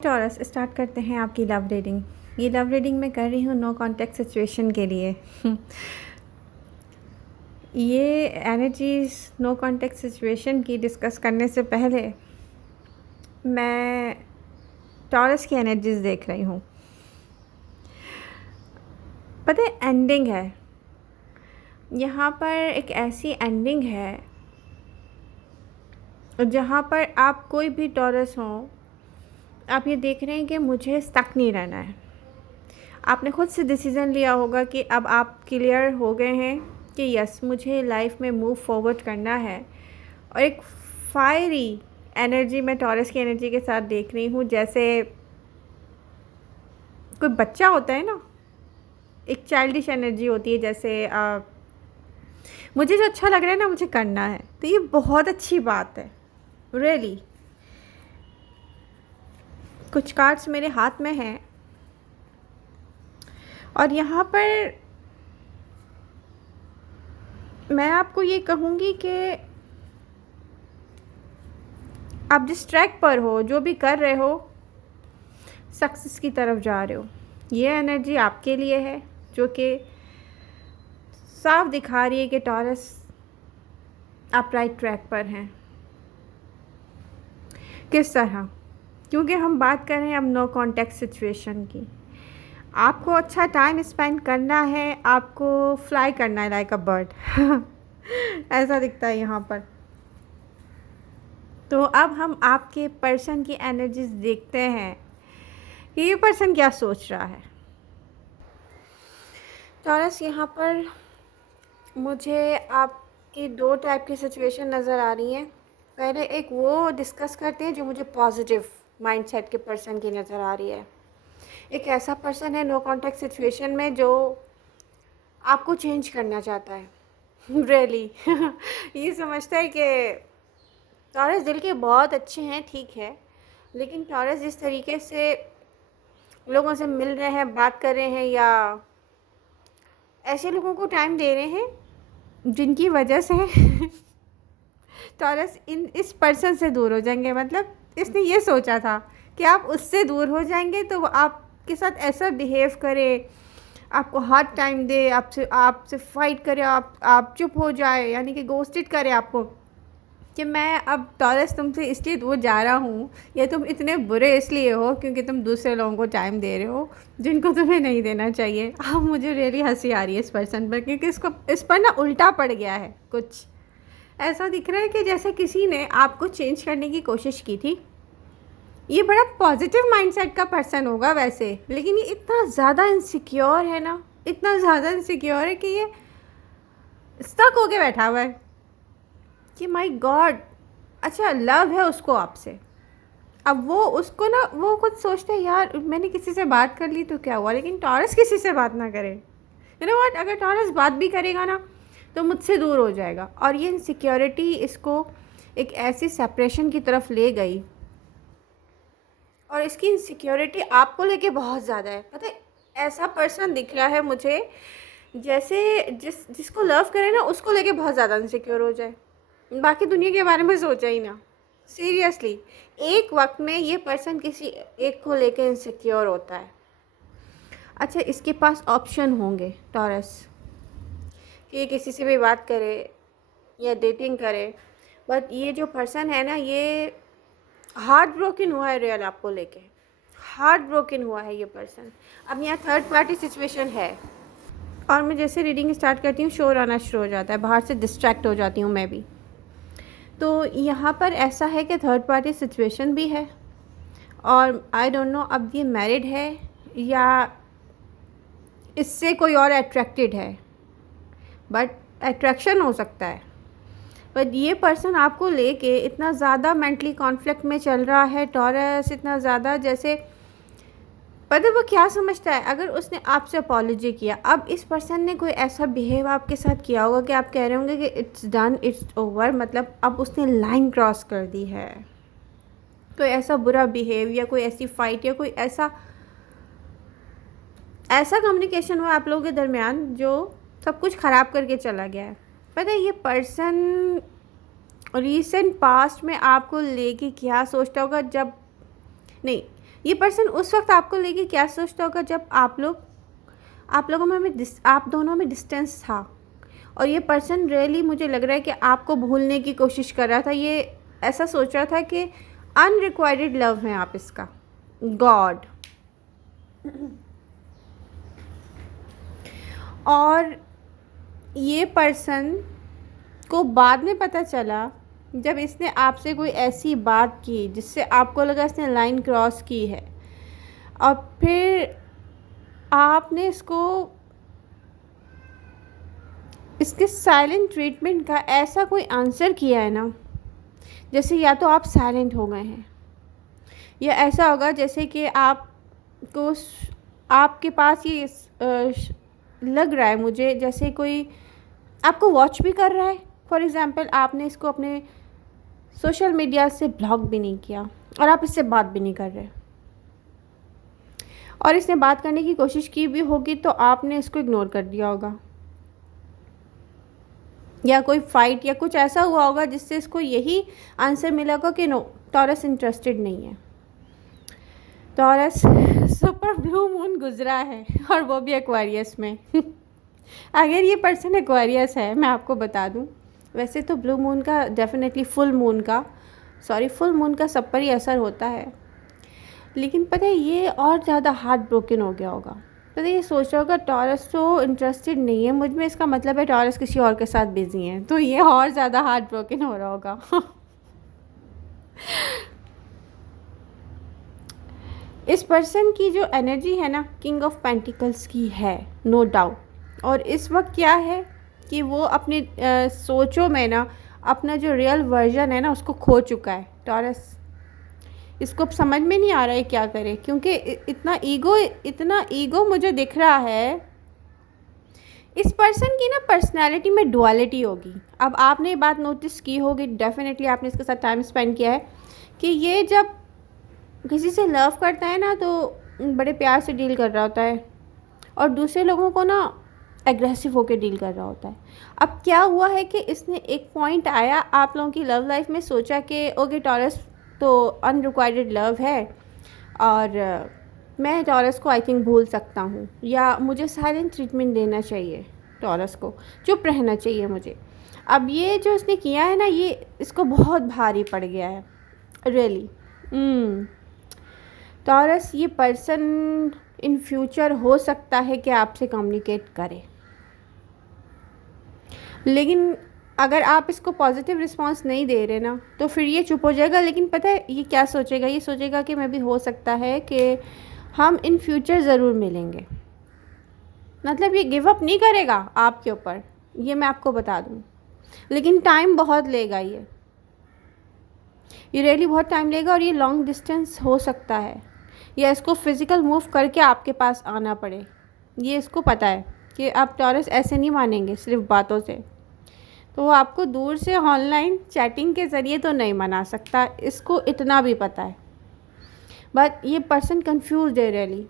Taurus start करते हैं आपकी लव रीडिंग। ये लव रीडिंग मैं कर रही हूँ नो कॉन्टेक्ट सिचुएशन के लिए। ये एनर्जीज नो कॉन्टेक्ट सिचुएशन की डिस्कस करने से पहले मैं टॉरस की एनर्जीज देख रही हूँ। पता है एंडिंग है यहाँ पर, एक ऐसी एंडिंग है जहाँ पर आप कोई भी टॉरस हो, आप ये देख रहे हैं कि मुझे स्टक नहीं रहना है। आपने खुद से डिसीज़न लिया होगा कि अब आप क्लियर हो गए हैं कि यस मुझे लाइफ में मूव फॉरवर्ड करना है। और एक फायरी एनर्जी मैं टॉरस की एनर्जी के साथ देख रही हूँ, जैसे कोई बच्चा होता है ना, एक चाइल्डिश एनर्जी होती है, जैसे मुझे जो अच्छा लग रहा है ना मुझे करना है। तो ये बहुत अच्छी बात है रियली। कुछ कार्ड्स मेरे हाथ में हैं और यहाँ पर मैं आपको ये कहूँगी कि आप जिस ट्रैक पर हो, जो भी कर रहे हो, सक्सेस की तरफ जा रहे हो। ये एनर्जी आपके लिए है जो कि साफ दिखा रही है कि टॉरस आप राइट ट्रैक पर हैं। किस तरह? क्योंकि हम बात कर रहे हैं अब नो कॉन्टैक्ट सिचुएशन की। आपको अच्छा टाइम स्पेंड करना है, आपको फ्लाई करना है लाइक अ बर्ड। ऐसा दिखता है यहाँ पर। तो अब हम आपके पर्सन की एनर्जीज देखते हैं कि ये पर्सन क्या सोच रहा है। टॉरस, यहाँ पर मुझे आपकी दो टाइप की सिचुएशन नज़र आ रही हैं। पहले एक वो डिस्कस करते हैं जो मुझे पॉजिटिव माइंडसेट के पर्सन की नज़र आ रही है। एक ऐसा पर्सन है नो कॉन्टैक्ट सिचुएशन में जो आपको चेंज करना चाहता है रियली। ये समझता है कि टॉरस दिल के बहुत अच्छे हैं, ठीक है, लेकिन टॉरस जिस तरीके से लोगों से मिल रहे हैं, बात कर रहे हैं, या ऐसे लोगों को टाइम दे रहे हैं जिनकी वजह से टॉरस इस पर्सन से दूर हो जाएंगे। मतलब इसने ये सोचा था कि आप उससे दूर हो जाएंगे तो वो आपके साथ ऐसा बिहेव करे, आपको हार्ड टाइम दे, आपसे आपसे फाइट करे, आप चुप हो जाए, यानी कि गोस्टेड करे आपको कि मैं अब टॉरस तुमसे इसलिए दूर जा रहा हूँ, या तुम इतने बुरे इसलिए हो क्योंकि तुम दूसरे लोगों को टाइम दे रहे हो जिनको तुम्हें नहीं देना चाहिए। अब मुझे रियली हंसी आ रही है इस पर्सन पर, क्योंकि इस पर ना उल्टा पड़ गया है। कुछ ऐसा दिख रहा है कि जैसे किसी ने आपको चेंज करने की कोशिश की थी। ये बड़ा पॉजिटिव माइंडसेट का पर्सन होगा वैसे, लेकिन ये इतना ज़्यादा इनसिक्योर है ना, इतना ज़्यादा इनसिक्योर है कि ये स्टक होके बैठा हुआ है कि माय गॉड, अच्छा लव है उसको आपसे। अब वो उसको ना, वो कुछ सोचते हैं यार मैंने किसी से बात कर ली तो क्या हुआ, लेकिन टॉरस किसी से बात ना करे। यू नो व्हाट, अगर टॉरस बात भी करेगा ना तो मुझसे दूर हो जाएगा। और ये इनसिक्योरिटी इसको एक ऐसी सेपरेशन की तरफ ले गई, और इसकी इनसिक्योरिटी आपको लेके बहुत ज़्यादा है। पता है, ऐसा पर्सन दिख रहा है मुझे जैसे जिसको लव करे ना उसको लेके बहुत ज़्यादा इनसिक्योर हो जाए, बाकी दुनिया के बारे में सोचा ही ना। सीरियसली, एक वक्त में ये पर्सन किसी एक को लेके इनसिक्योर होता है। अच्छा, इसके पास ऑप्शन होंगे टॉरस कि ये किसी से भी बात करे या डेटिंग करे, बट ये जो पर्सन है ना, ये हार्ट ब्रोकन हुआ है रियल आपको लेके, हार्ट ब्रोकन हुआ है ये पर्सन। अब यहाँ थर्ड पार्टी सिचुएशन है, और मैं जैसे रीडिंग स्टार्ट करती हूँ शोर आना शुरू हो जाता है, बाहर से डिस्ट्रैक्ट हो जाती हूँ मैं भी। तो यहाँ पर ऐसा है कि थर्ड पार्टी सिचुएशन भी है, और आई डोंट नो अब ये मैरिड है या इससे कोई और अट्रैक्टेड है, बट अट्रैक्शन हो सकता है। बट ये पर्सन आपको लेके इतना ज़्यादा मेंटली कॉन्फ्लिक्ट में चल रहा है टॉरस, इतना ज़्यादा, जैसे पता वो क्या समझता है, अगर उसने आपसे अपॉलॉजी किया, अब इस पर्सन ने कोई ऐसा बिहेव आपके साथ किया होगा कि आप कह रहे होंगे कि इट्स डन, इट्स ओवर, मतलब अब उसने लाइन क्रॉस कर दी है। कोई ऐसा बुरा बिहेव या कोई ऐसी फाइट या कोई ऐसा कम्युनिकेशन हुआ आप लोगों के दरमियान जो सब कुछ ख़राब करके चला गया है। पता है ये पर्सन रीसेंट पास्ट में आपको लेके क्या सोचता होगा, जब नहीं, ये पर्सन उस वक्त आपको लेके क्या सोचता होगा जब आप लोगों में आप दोनों में डिस्टेंस था, और ये पर्सन रियली मुझे लग रहा है कि आपको भूलने की कोशिश कर रहा था। ये ऐसा सोच रहा था कि अनरिक्वायर्ड लव है आप इसका, गॉड। और ये पर्सन को बाद में पता चला, जब इसने आपसे कोई ऐसी बात की जिससे आपको लगा इसने लाइन क्रॉस की है, और फिर आपने इसके साइलेंट ट्रीटमेंट का ऐसा कोई आंसर किया है ना, जैसे या तो आप साइलेंट हो गए हैं, या ऐसा होगा जैसे कि आपके पास ये लग रहा है मुझे जैसे कोई आपको वॉच भी कर रहा है। फॉर एग्ज़ाम्पल, आपने इसको अपने सोशल मीडिया से ब्लॉक भी नहीं किया और आप इससे बात भी नहीं कर रहे, और इसने बात करने की कोशिश की भी होगी तो आपने इसको इग्नोर कर दिया होगा, या कोई फाइट या कुछ ऐसा हुआ होगा जिससे इसको यही आंसर मिला होगा कि नो, टॉरस इंटरेस्टेड नहीं है। टॉरस सुपर ब्लू मून गुजरा है, और वो भी एक्वेरियस में। अगर ये पर्सन एक्वेरियस है, मैं आपको बता दूं, वैसे तो ब्लू मून का डेफिनेटली फुल मून का सब पर ही असर होता है, लेकिन पता है ये और ज़्यादा हार्ट ब्रोकन हो गया होगा। पता है ये सोच रहा होगा टॉरस तो इंटरेस्टेड नहीं है मुझ में, इसका मतलब है टॉरस किसी और के साथ बिजी है, तो ये और ज़्यादा हार्ट ब्रोकन हो रहा होगा। इस पर्सन की जो एनर्जी है ना, किंग ऑफ पेंटिकल्स की है, नो डाउट। और इस वक्त क्या है कि वो अपने सोचों में ना अपना जो रियल वर्जन है ना उसको खो चुका है टॉरस। इसको अब समझ में नहीं आ रहा है क्या करे, क्योंकि इतना ईगो मुझे दिख रहा है। इस पर्सन की ना पर्सनैलिटी में डुअलिटी होगी। अब आपने ये बात नोटिस की होगी, डेफिनेटली आपने इसके साथ टाइम स्पेंड किया है, कि ये जब किसी से लव करता है ना तो बड़े प्यार से डील कर रहा होता है, और दूसरे लोगों को ना एग्रेसिव होकर डील कर रहा होता है। अब क्या हुआ है कि इसने एक पॉइंट आया आप लोगों की लव लाइफ में, सोचा कि ओके टॉरस तो अनरिक्वायर्ड लव है, और मैं टॉरस को आई थिंक भूल सकता हूँ, या मुझे साइलेंट ट्रीटमेंट देना चाहिए, टॉरस को चुप रहना चाहिए मुझे। अब ये जो इसने किया है ना, ये इसको बहुत भारी पड़ गया है रियली। टॉरस, ये पर्सन इन फ्यूचर हो सकता है कि आपसे कम्युनिकेट करे, लेकिन अगर आप इसको पॉजिटिव रिस्पांस नहीं दे रहे ना तो फिर ये चुप हो जाएगा। लेकिन पता है ये क्या सोचेगा, ये सोचेगा कि मैं भी हो सकता है कि हम इन फ्यूचर ज़रूर मिलेंगे। मतलब ये गिव अप नहीं करेगा आपके ऊपर, ये मैं आपको बता दूँ, लेकिन टाइम बहुत लेगा। ये रियली बहुत टाइम लेगा, और ये लॉन्ग डिस्टेंस हो सकता है, या इसको फिज़िकल मूव करके आपके पास आना पड़े। ये इसको पता है कि आप टॉरस ऐसे नहीं मानेंगे सिर्फ बातों से, तो वो आपको दूर से ऑनलाइन चैटिंग के ज़रिए तो नहीं मना सकता, इसको इतना भी पता है। बट ये पर्सन कंफ्यूज है रियली।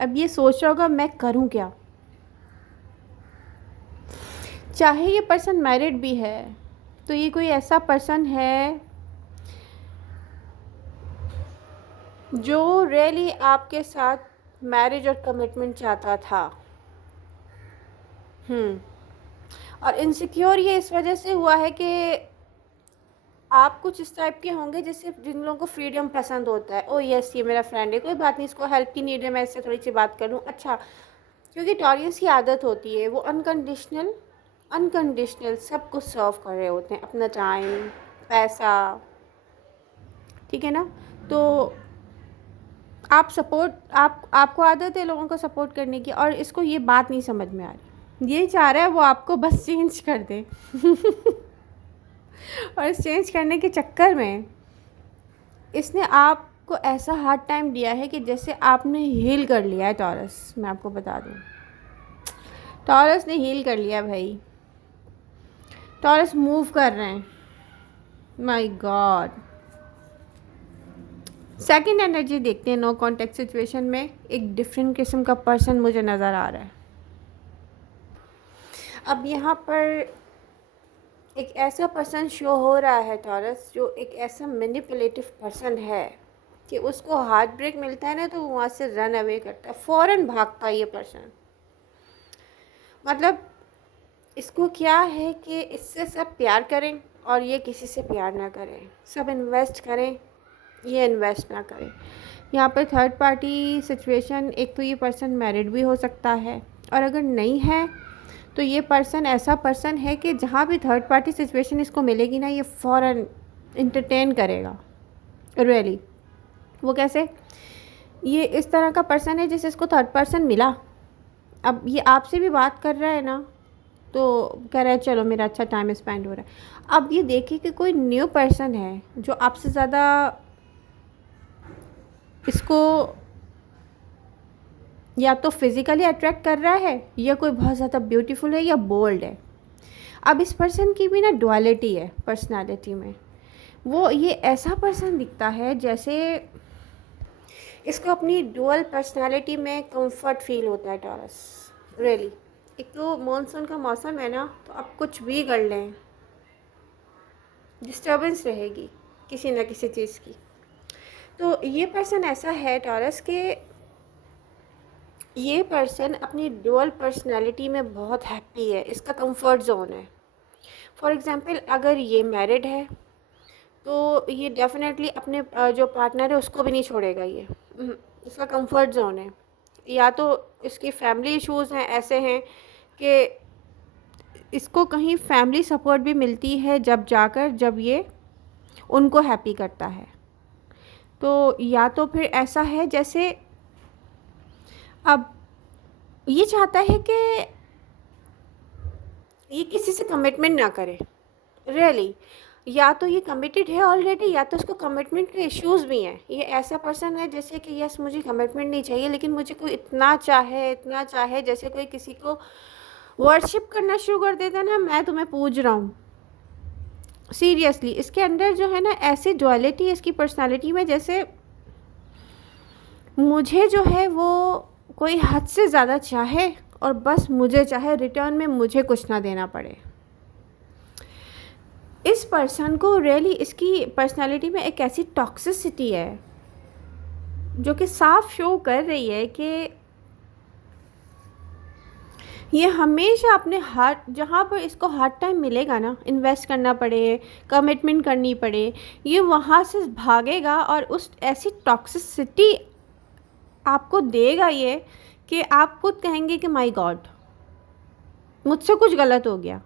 अब ये सोच रहा होगा मैं करूं क्या। चाहे ये पर्सन मैरिड भी है तो ये कोई ऐसा पर्सन है जो रियली आपके साथ मैरिज और कमिटमेंट चाहता था। और इनसिक्योर ये इस वजह से हुआ है कि आप कुछ इस टाइप के होंगे जैसे जिन लोगों को फ्रीडम पसंद होता है। ओ यस, ये मेरा फ्रेंड है, कोई बात नहीं, इसको हेल्प की नीड है, मैं इससे थोड़ी सी बात कर लूँ। अच्छा, क्योंकि टॉरियंस की आदत होती है, वो अनकंडीशनल सब कुछ सर्व कर रहे होते हैं, अपना टाइम, पैसा, ठीक है ना। तो आपको आदत है लोगों को सपोर्ट करने की, और इसको ये बात नहीं समझ में आ रही। ये चाह रहा है वो आपको बस चेंज कर दे। और इस चेंज करने के चक्कर में इसने आपको ऐसा हार्ड टाइम दिया है कि जैसे आपने हील कर लिया है टॉरस। मैं आपको बता दूँ, टॉरस ने हील कर लिया भाई। टॉरस मूव कर रहे हैं, माय गॉड। सेकंड एनर्जी देखते हैं। नो कॉन्टेक्ट सिचुएशन में एक डिफरेंट किस्म का पर्सन मुझे नज़र आ रहा है। अब यहाँ पर एक ऐसा पर्सन शो हो रहा है टॉरस, जो एक ऐसा मैनिपुलेटिव पर्सन है कि उसको हार्ट ब्रेक मिलता है ना तो वो वहाँ से रन अवे करता है, फ़ौरन भागता है ये पर्सन। मतलब इसको क्या है कि इससे सब प्यार करें और ये किसी से प्यार ना करें, सब इन्वेस्ट करें, ये इन्वेस्ट ना करें। यहाँ पर थर्ड पार्टी सिचुएशन, एक तो ये पर्सन मैरिड भी हो सकता है, और अगर नहीं है तो ये पर्सन ऐसा पर्सन है कि जहाँ भी थर्ड पार्टी सिचुएशन इसको मिलेगी ना, ये फ़ौरन इंटरटेन करेगा। रियली वो कैसे, ये इस तरह का पर्सन है जैसे इसको थर्ड पर्सन मिला, अब ये आपसे भी बात कर रहा है ना तो कह रहा है चलो मेरा अच्छा टाइम स्पेंड हो रहा है। अब ये देखिए कि कोई न्यू पर्सन है जो आपसे ज़्यादा इसको या तो फिज़िकली अट्रैक्ट कर रहा है, या कोई बहुत ज़्यादा ब्यूटीफुल है या बोल्ड है। अब इस पर्सन की भी ना डुअलिटी है पर्सनालिटी में। वो ये ऐसा पर्सन दिखता है जैसे इसको अपनी डुअल पर्सनालिटी में कंफर्ट फील होता है टॉरस। रियली एक तो मॉनसून का मौसम है ना, तो आप कुछ भी कर लें डिस्टर्बेंस रहेगी किसी न किसी चीज़ की। तो ये पर्सन ऐसा है टॉरस के, ये पर्सन अपनी डुअल पर्सनालिटी में बहुत हैप्पी है, इसका कंफर्ट जोन है। फॉर एग्ज़ाम्पल अगर ये मैरिड है तो ये डेफिनेटली अपने जो पार्टनर है उसको भी नहीं छोड़ेगा, ये इसका कंफर्ट जोन है। या तो इसकी फैमिली इश्यूज़ हैं, ऐसे हैं कि इसको कहीं फैमिली सपोर्ट भी मिलती है जब ये उनको हैप्पी करता है। तो या तो फिर ऐसा है जैसे अब ये चाहता है कि ये किसी से कमिटमेंट ना करे। रियली या तो ये कमिटेड है ऑलरेडी, या तो इसको कमिटमेंट के इश्यूज़ भी हैं। ये ऐसा पर्सन है जैसे कि यस मुझे कमिटमेंट नहीं चाहिए, लेकिन मुझे कोई इतना चाहे जैसे कोई किसी को वर्शिप करना शुरू कर देता है ना, मैं तुम्हें पूज रहा हूँ। सीरियसली इसके अंदर जो है ना ऐसी डुअलिटी इसकी पर्सनालिटी में, जैसे मुझे जो है वो कोई हद से ज़्यादा चाहे और बस मुझे चाहे, रिटर्न में मुझे कुछ ना देना पड़े। इस पर्सन को रियली इसकी पर्सनालिटी में एक ऐसी टॉक्सिसिटी है जो कि साफ शो कर रही है कि ये हमेशा अपने हार्ट, जहाँ पर इसको हार्ड टाइम मिलेगा ना, इन्वेस्ट करना पड़े, कमिटमेंट करनी पड़े, ये वहाँ से भागेगा और उस ऐसी टॉक्सिसिटी आपको देगा ये कि आप खुद कहेंगे कि माय गॉड मुझसे कुछ गलत हो गया।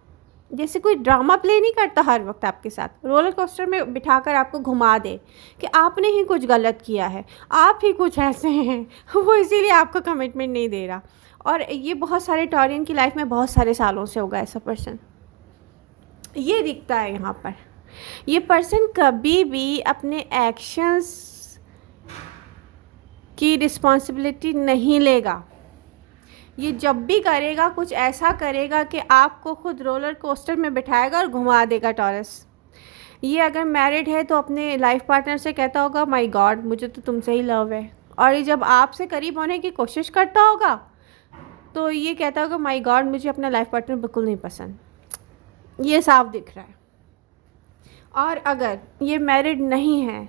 जैसे कोई ड्रामा प्ले नहीं करता हर वक्त आपके साथ, रोलर कोस्टर में बिठाकर आपको घुमा दे कि आपने ही कुछ गलत किया है, आप ही कुछ ऐसे हैं, वो इसीलिए आपको कमिटमेंट नहीं दे रहा। और ये बहुत सारे टॉरियन की लाइफ में बहुत सारे सालों से होगा ऐसा पर्सन, ये दिखता है यहाँ पर। ये पर्सन कभी भी अपने एक्शंस की रिस्पॉन्सिबिलिटी नहीं लेगा। ये जब भी करेगा कुछ ऐसा करेगा कि आपको खुद रोलर कोस्टर में बिठाएगा और घुमा देगा टॉरस। ये अगर मैरिड है तो अपने लाइफ पार्टनर से कहता होगा माय गॉड मुझे तो तुमसे ही लव है, और ये जब आपसे करीब होने की कोशिश करता होगा तो ये कहता होगा माय गॉड मुझे अपना लाइफ पार्टनर बिल्कुल नहीं पसंद। ये साफ दिख रहा है। और अगर ये मैरिड नहीं है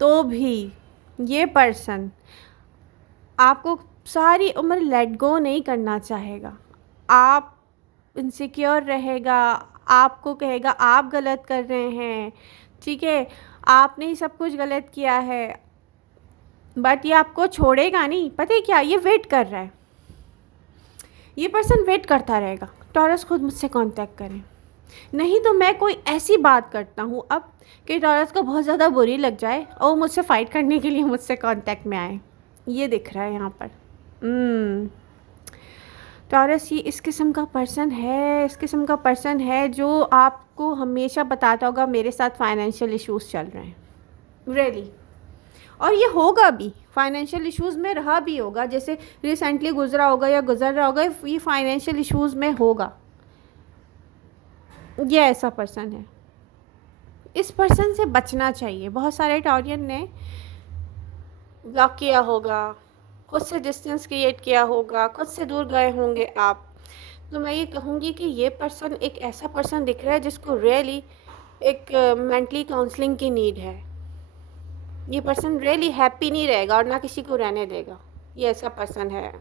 तो भी ये पर्सन आपको सारी उम्र लेट गो नहीं करना चाहेगा। आप इनसिक्योर रहेगा, आपको कहेगा आप गलत कर रहे हैं, ठीक है, आपने ही सब कुछ गलत किया है, बट ये आपको छोड़ेगा नहीं। पता है क्या, ये वेट कर रहा है, ये पर्सन वेट करता रहेगा टॉरस खुद मुझसे कांटेक्ट करें। नहीं तो मैं कोई ऐसी बात करता हूँ अब कि टॉरस को बहुत ज़्यादा बुरी लग जाए और मुझसे फ़ाइट करने के लिए मुझसे कांटेक्ट में आए। ये दिख रहा है यहाँ पर। टॉरस ये इस किस्म का पर्सन है, इस किस्म का पर्सन है जो आपको हमेशा बताता होगा मेरे साथ फाइनेंशियल इश्यूज़ चल रहे हैं। रियली और ये होगा भी, फाइनेंशियल इश्यूज़ में रहा भी होगा, जैसे रिसेंटली गुजरा होगा या गुजर रहा होगा, ये फाइनेंशियल इश्यूज़ में होगा। ये ऐसा पर्सन है, इस पर्सन से बचना चाहिए। बहुत सारे टॉरियन ने ब्लॉक किया होगा, खुद से डिस्टेंस क्रिएट किया होगा, खुद से दूर गए होंगे आप। तो मैं ये कहूँगी कि ये पर्सन एक ऐसा पर्सन दिख रहा है जिसको रियली एक मेंटली काउंसलिंग की नीड है। ये पर्सन रियली हैप्पी नहीं रहेगा और ना किसी को रहने देगा। ये ऐसा पर्सन है।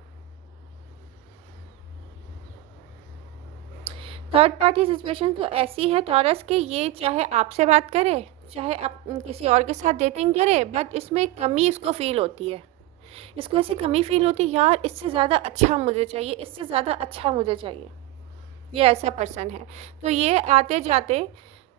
थर्ड पार्टी सिचुएशन तो ऐसी है टॉरस कि ये चाहे आपसे बात करे, चाहे आप किसी और के साथ डेटिंग करे, बट इसमें कमी इसको फील होती है। इसको ऐसी कमी फील होती है, यार इससे ज़्यादा अच्छा मुझे चाहिए, इससे ज़्यादा अच्छा मुझे चाहिए। ये ऐसा पर्सन है। तो ये आते जाते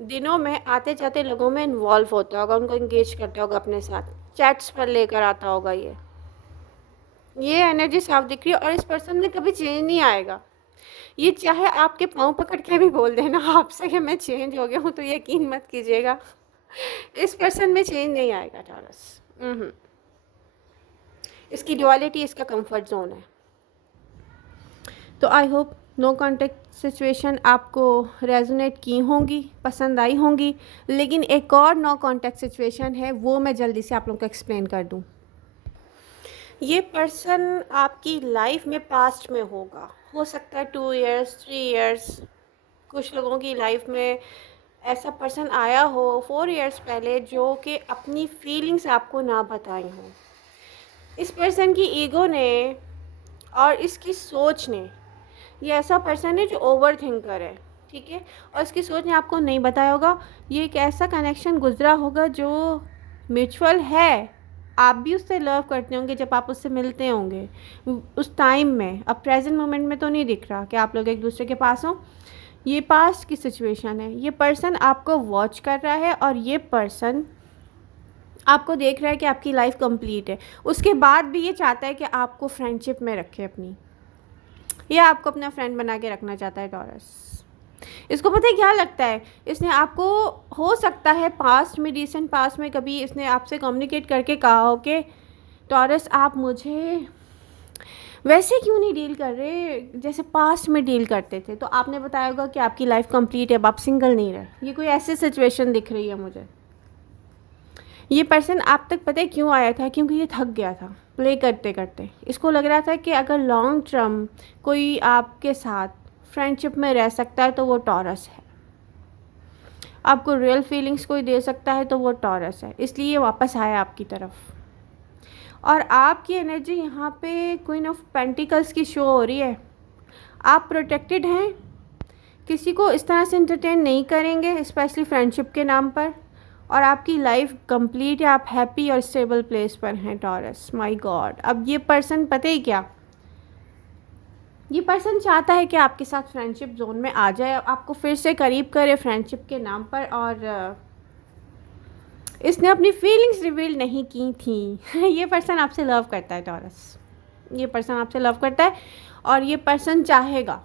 दिनों में, आते जाते लोगों में इन्वॉल्व होता होगा, उनको इंगेज करता होगा अपने साथ, चैट्स पर लेकर आता होगा। ये एनर्जी साफ दिख रही है और इस पर्सन में कभी चेंज नहीं आएगा। ये चाहे आपके पाँव पकड़ के भी बोल देना आपसे कि मैं चेंज हो गया हूँ, तो यकीन मत कीजिएगा, इस पर्सन में चेंज नहीं आएगा टॉरस। इसकी ड्युअलिटी इसका कंफर्ट जोन है। तो I hope no contact situation आपको रेजोनेट की होंगी, पसंद आई होंगी। लेकिन एक और नो कॉन्टेक्ट सिचुएशन है, वो मैं जल्दी से आप लोगों को एक्सप्लेन कर दूँ। ये पर्सन आपकी लाइफ में पास्ट में होगा, हो सकता है 2 इयर्स 3 इयर्स, कुछ लोगों की लाइफ में ऐसा पर्सन आया हो 4 इयर्स पहले, जो कि अपनी फीलिंग्स आपको ना बताई हों। इस पर्सन की ईगो ने और इसकी सोच ने, ये ऐसा पर्सन है जो ओवर थिंकर है, ठीक है, और इसकी सोच ने आपको नहीं बताया होगा। ये एक ऐसा कनेक्शन गुजरा होगा जो म्यूचुअल है। आप भी उससे लव करते होंगे जब आप उससे मिलते होंगे उस टाइम में। अब प्रेजेंट मोमेंट में तो नहीं दिख रहा कि आप लोग एक दूसरे के पास हो। ये पास्ट की सिचुएशन है। ये पर्सन आपको वॉच कर रहा है और ये पर्सन आपको देख रहा है कि आपकी लाइफ कंप्लीट है, उसके बाद भी ये चाहता है कि आपको फ्रेंडशिप में रखे अपनी, या आपको अपना फ्रेंड बना के रखना चाहता है टॉरस। इसको पता है क्या लगता है, इसने आपको, हो सकता है पास्ट में, रिसेंट पास्ट में कभी इसने आपसे कम्युनिकेट करके कहा हो कि टॉरस आप मुझे वैसे क्यों नहीं डील कर रहे जैसे पास्ट में डील करते थे। तो आपने बताया होगा कि आपकी लाइफ कंप्लीट है, अब आप सिंगल नहीं रहे। ये कोई ऐसी सिचुएशन दिख रही है मुझे। ये पर्सन आप तक पता है क्यों आया था, क्योंकि ये थक गया था प्ले करते करते। इसको लग रहा था कि अगर लॉन्ग टर्म कोई आपके साथ फ्रेंडशिप में रह सकता है तो वो टॉरस है, आपको रियल फीलिंग्स कोई दे सकता है तो वो टॉरस है। इसलिए ये वापस आया आपकी तरफ। और आपकी एनर्जी यहाँ पे क्वीन ऑफ पेंटिकल्स की शो हो रही है। आप प्रोटेक्टेड हैं, किसी को इस तरह से इंटरटेन नहीं करेंगे, स्पेशली फ्रेंडशिप के नाम पर। और आपकी लाइफ कंप्लीट है, आप हैप्पी और स्टेबल प्लेस पर हैं टॉरस। My God. अब ये पर्सन पता ही क्या, ये पर्सन चाहता है कि आपके साथ फ्रेंडशिप जोन में आ जाए, आपको फिर से करीब करे फ्रेंडशिप के नाम पर। और इसने अपनी फीलिंग्स रिवील नहीं की थी। ये पर्सन आपसे लव करता है टॉरस, ये पर्सन आपसे लव करता है। और ये पर्सन चाहेगा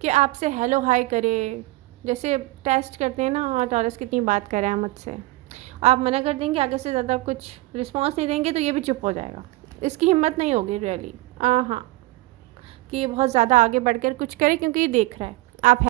कि आपसे हेलो हाय करे, जैसे टेस्ट करते हैं ना, हाँ टॉरस कितनी बात कर रहा है मुझसे। आप मना कर देंगे, आगे से ज़्यादा कुछ रिस्पॉन्स नहीं देंगे, तो ये भी चुप हो जाएगा। इसकी हिम्मत नहीं होगी रियली, हाँ, कि ये बहुत ज़्यादा आगे बढ़कर कुछ करे, क्योंकि ये देख रहा है आप